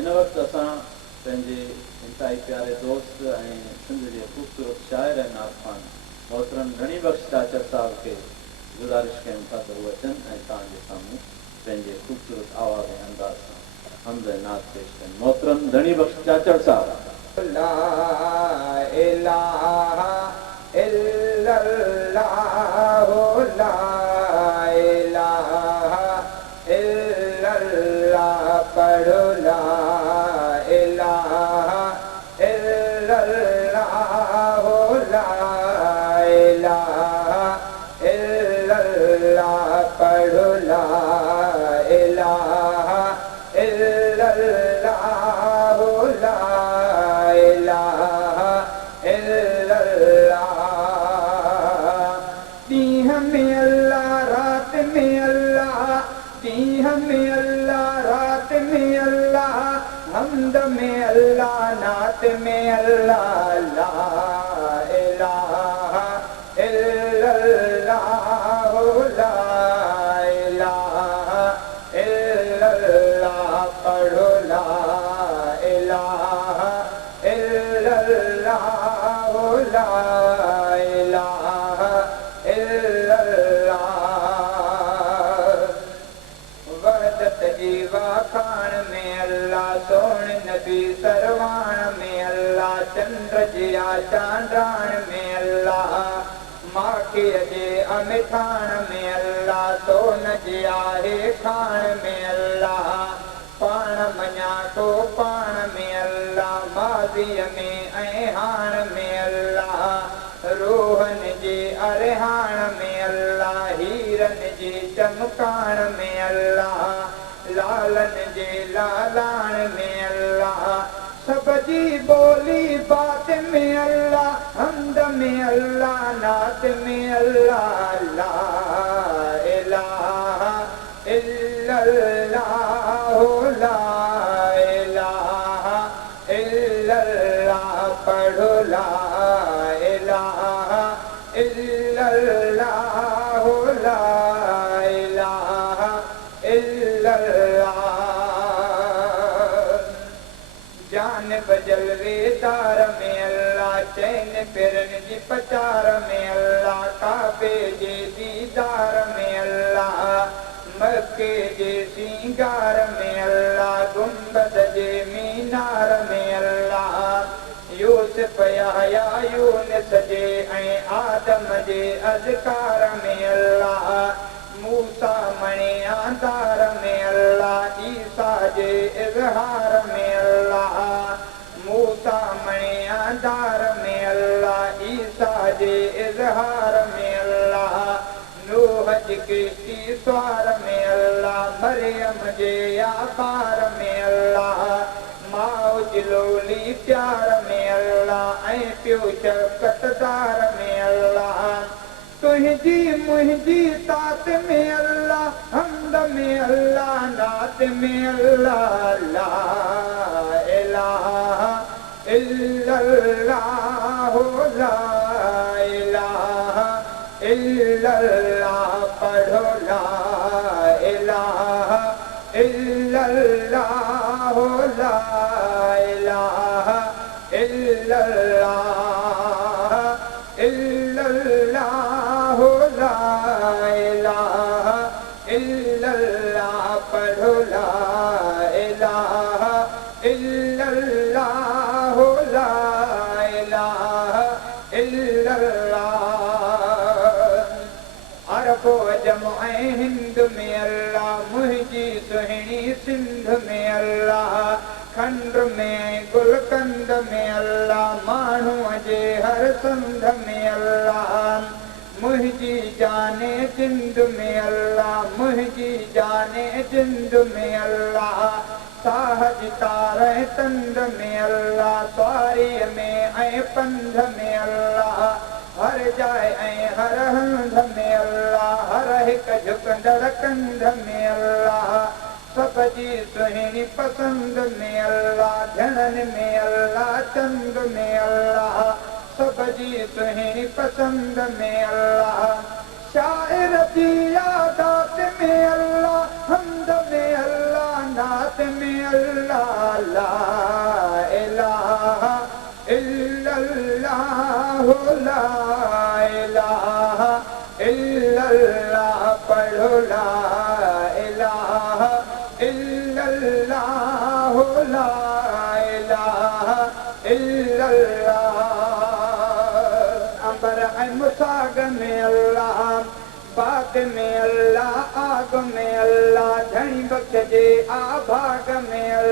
इन वक्त असां पंहिंजे इंतहाई प्यारे दोस्त ऐं सिंध जे ख़ूबसूरत शाइर ऐं नाख़वान मोहतरम घणी बख़्श चाचर साहब खे गुज़ारिश कयूं था त उहे अचनि ऐं तव्हांजे साम्हूं पंहिंजे ख़ूबसूरत आवाज़ ऐं अंदाज़ सां हमद ऐं नात पेश कनि। मोहतरम घणी बख़्श चाचर साहब। ला इलाहा इल्लल्लाहु ला इलाहा इल्लल्लाह पढ़ो ला इलाहा इल्लल्लाहु ला इलाहा इल्लल्लाह पढ़ो ला इलाहा इल्लल्लाहु ला इलाहा इल्लल्लाह। दीन में अल्लाह रात में अल्लाह, दीन में अल्लाह रात में अल्लाह, हमद में अल्लाह नात में अल्लाह ला इलाहा इल्लल्लाह ला इलाहा इल्लल्लाह पढ़ो ला इलाहा इल्लल्लाह ला इलाहा इल्लल्लाह। वहदत जीवा खान में अल्लाह, सोन नबी सरवान में अल्लाह, चंद्र जिया चांद्रान में अल्लाह, माखी जे अमिठान में अल्लाह, सोन जिया हे खान में अल्लाह, पाण मञा तो पाण में अल्लाह, माज़ीअ में ऐं हाण में अल्लाह, रोहन जे अरहान में अल्लाह, हीरन जी चमकान में अल्लाह, लालन जे लालान में अल्लाह, सब जी बोली बात में अल्लाह, हमद में अल्लाह नात में अल्लाह ला इलाहा इल्लल्लाह ला इलाहा इल्लल्लाह पढ़ो ला इलाहा इल्लल्लाह ला इलाहा इल्लल्लाह। जान बजलवे तार में अल्लाह, चैन फिरन जी पचार में अल्लाह, काबे जे दीदार में अल्लाह, मक्के जे सिंगार में अल्लाह, गुंबद जे मीनार में अल्लाह, यूसुफ यहया यूनुस जे ऐं आदम जे अज़कार में अल्लाह, मूसा मणे आधार में अल्लाह, ईसा जे इज़हार में अल्लाह, मूसा मणे आधार में अल्लाह, ईसा जे इज़हार में अल्लाह, नूह जी किश्ती स्वार में अल्लाह, मरियम जे याकार में अल्लाह, माउ जी लोली प्यार में अल्लाह, ऐं पियो शफ़क़तदार में अल्लाह, तुंहिंजी मुंहिंजी तात में अल्लाह, हमद में अल्लाह नात में अल्लाह ला इलाहा इल्लल्लाह ला इलाहा इल्लल्लाह पढ़ो ला इलाहा इल्लल्लाह ला इलाहा इल्लल्लाह इल्लल्लाह ला इलाहा इल्लल्लाह पढ़ो ला इलाहा इल्लल्लाह ला इलाहा इल्लल्लाह। अरब अजम ऐं हिंद में अल्लाह, मुंहिंजी सुहिणी सिंध में अल्लाह, खंड में गुलकंद में अल्लाह, माण्हूअ जे हर संध में अल्लाह, मुंहिंजी जाने जिंद में अल्लाह, मुंहिंजी जाने जिंद में अल्लाह, साहज तारे तंद में अल्लाह, स्वारीअ में ऐं पंध में अल्लाह, हर जाए ऐं हर हंध में अल्लाह, हर हिक झुकंदड़ कंध में अल्लाह, सब जी सुहिणी पसंद में अल्लाह, झणन में अल्लाह चंद में अल्लाह, सब जी सुहिणी पसंद में अल्लाह, शाइर जी यादात में अल्लाह, हमद में अल्लाह नात में अल्लाह ला इलाहा इल्लल्लाह ला इलाहा इल्लल्लाह पढ़ो ला इलाहा इल्लल्लाह ला इलाहा इल्लल्लाह अंबर है मुसाग में अल्लाह बाग में अल्लाह आग में अल्लाह धनी बख्श जे आ भाग में अल्लाह